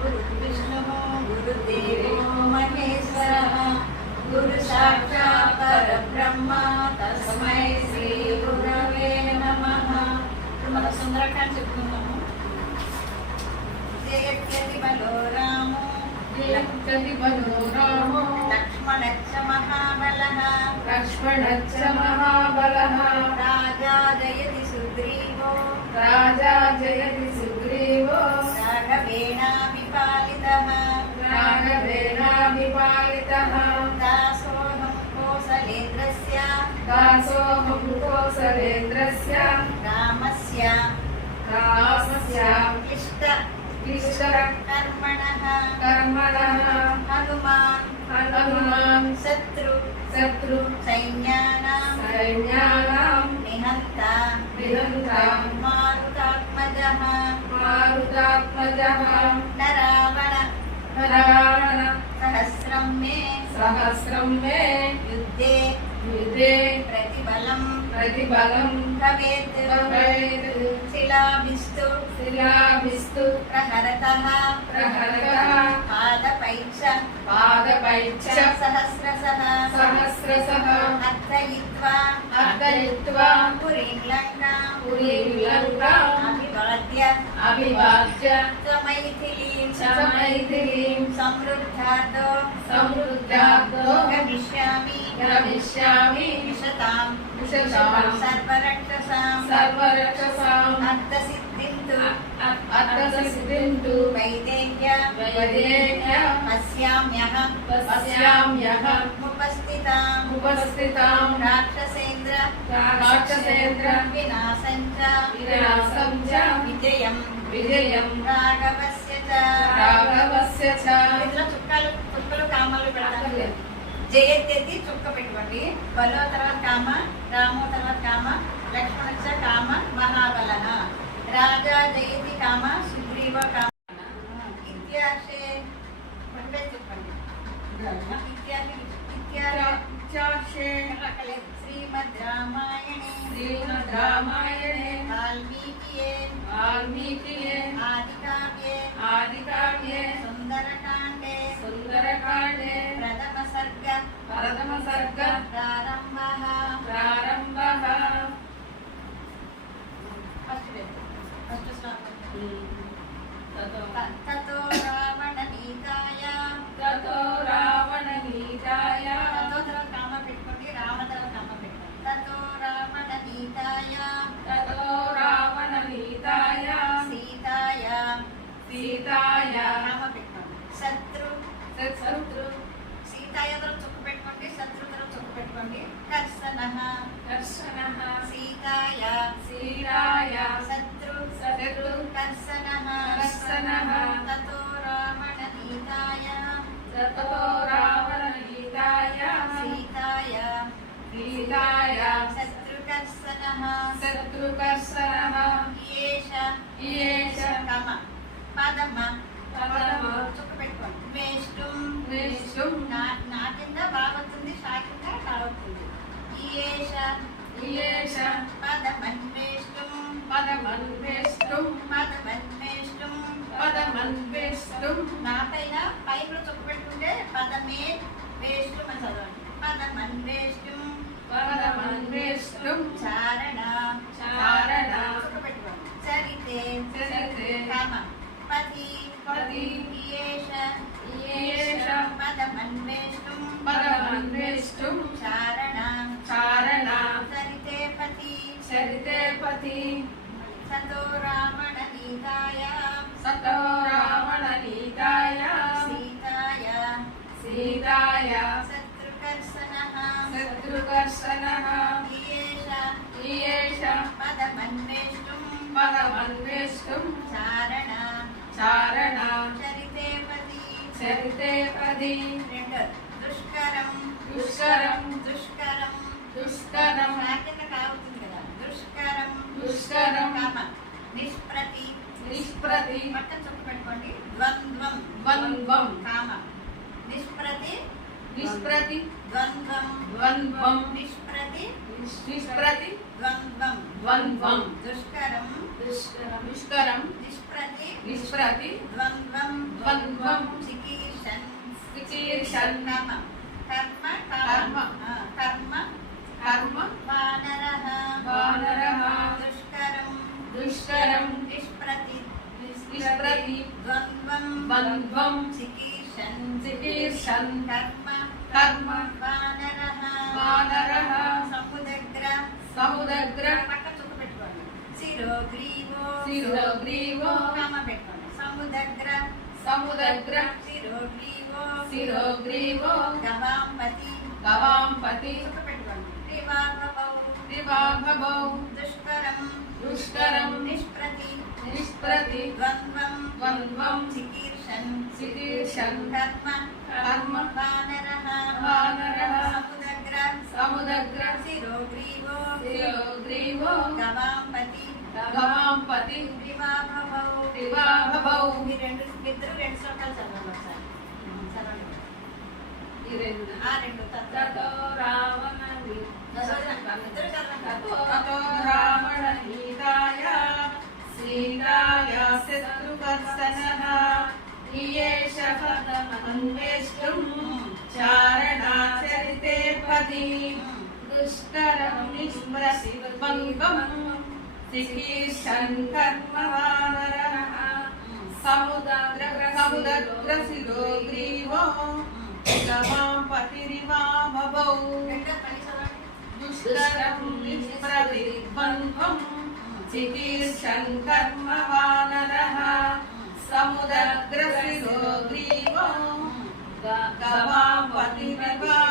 गुरुर्विष्णुः गुरुदेवो महेश्वरः गुरु साक्षात् परब्रह्म तस्मै श्री गुरवे नमः। మన సుందరకాండ చెప్పుకుందాము. జయత్యతి బలోరామో జయత్యతి బలోరామో లక్ష్మణచ్చ మహాబలః లక్ష్మణచ్చ మహాబలః రాజా జయతి సుగ్రీవో రాజా జయతి సుగ్రీవో రాఘవేణాభిపాలితః రాఘవేణాభిపాలితః దాసోహం కోసలేంద్రస్య దాసోహం కోసలేంద్రస్య రామస్య క్లిష్ట కర్మణః హనుమాన్ శత్రు సైన్యానాం నిహంత మారుతాత్మజః నరావణ సహస్రం మే యుద్ధే ప్రతిబలం భవేత్ శిలాభిస్తు ప్రహరతః పాదపైచ్చ సహస్రశః అర్థయిత్వా పురీం లంకా అభివాద్య మైథిలీం సమృద్ధార్థో గమిష్యామి విశతాం సర్వరక్షసాం అర్థసిద్ధింతు వైదేహ్య పశ్యామ్యః ఉపస్థితాం రాక్షసేంద్ర వినాశంచ విజయం రాఘవస్య చ. ఇందులో చుక్కలు కామాలు పెడతాను. జయత్యతి చుక్క పెట్టుకోండి. బలో తర్వాత కామ, రామో తర్వాత కామ, లక్ష్మణచ్చ కామ మహాబలః రాజా జయతి కామ సుగ్రీవ కామ. ఇత్యాశే చెప్పండి. శ్రీమద్ రామాయణే వాల్మీకియే ఆదికావ్యే సుందరకాండే ప్రథమ సర్గ ప్రారంభః. తతో రావణ నీతాయ తతో తర్వాత కామ పెట్టుకోండి. రావణ తర్వాత కామ పెట్టుకోండి. తతో రావణ నీతాయ సీతాయ కామ పెట్టుకోండి. శత్రు సీతాయ తర్వాత చుక్క పెట్టుకోండి. శత్రు తర్వాత చుక్క పెట్టుకోండి. కర్షణః సీతాయ శత్రు కర్షణః తతో రావణ నీతాయ సీతాయ శత్రుకర్షణః ఈయేష కమ పదమ చుక్క పెట్టుకోండి. వేష్టం నా కింద బాగుంటుంది, షా కింద కావుతుంది. ఈయేష పదమన్వేష్టం నా పైన పైపులో చుక్క పెట్టుకుంటే పదమే వేష్టం అని చదవండి. పదమన్వేష్టం చారణ చుక్క పెట్టుకోండి. చరితే కామ పతి ఈయేష పదమన్వేష్టం చారణ చరితే పతి సతో రావణ నీతాయ సీతాయ శత్రుకర్షణః ఈయేష పదమన్వేష్టం చారణ చరితే పది. దుష్కరం నా కింద కావుతుంది కదా. దుష్కరం కామ నిష్ప్రతి పక్కన చుక్క పెట్టుకోండి. ద్వంద్వం కామ నిష్ప్రతి నిష్ప్రతి ద్వంద్వం ద్వంద్వం నిష్ప్రతి నిష్ప్రతి ద్వంద్వం ద్వంద్వం దుష్కరం దుష్కరం నిష్ప్రతి నిష్ప్రతి ద్వంద్వం ద్వంద్వం చికీర్షన్ చికీర్షన్ కర్మ కర్మ కర్మ కర్మ కర్మ వానరః వానరః దుష్కరం దుష్కరం నిష్ప్రతి నిష్ప్రతి ద్వంద్వం ద్వంద్వం చికీర్షన్ చికీర్షన్ కర్మ కర్మ వానరః వానరః సముదగ్ర సముదగ్ర పక్క చుక్క పెట్టుకోండి శిరోగ్రీవో శిరోగ్రీవో కామ పెట్టుకోండి సముదగ్ర సముదగ్ర శిరోగ్రీవో శిరోగ్రీవో గవాంపతి గవాంపతి చుక్క పెట్టుకోండి త్రివాభవౌ త్రివాభవౌ దుష్కరం దుష్కరం నిష్ప్రతి నిష్ప్రతి ద్వంద్వం ద్వంద్వం చికీర్షన్ చికీర్షన్ కర్మ కర్మ వానరః వానరః సముదగ్ర సముదగ్ర శిరోగ్రీవో శిరోగ్రీవో గవాంపతి గవాంపతి త్రివాభవౌ త్రివాభవౌ ఈ ఇద్దరు రెండు శ్లోకాలు చదవండి ఒకసారి చదవండి ఈ రెండు ఆ రెండు తతో రావణ ఇద్దరు చదవండి తతో రావణ నీతాయ సీతాయ శత్రుకర్షణః ఇయేష పదమన్వేష్టం చారణాచరితే పది దుష్కరం నిష్ప్రతి ద్వంద్వం చికీర్షన్ కర్మ వానరః సముదగ్ర శిరోగ్రీవో గవాంపతిరివాభవౌ రెండో పని చదవండి దుష్కరం నిష్ప్రతి ద్వంద్వం చికీర్షన్ కర్మ వానరః సముదగ్ర శిరోగ్రీవో గవాంపతిరివాభవౌ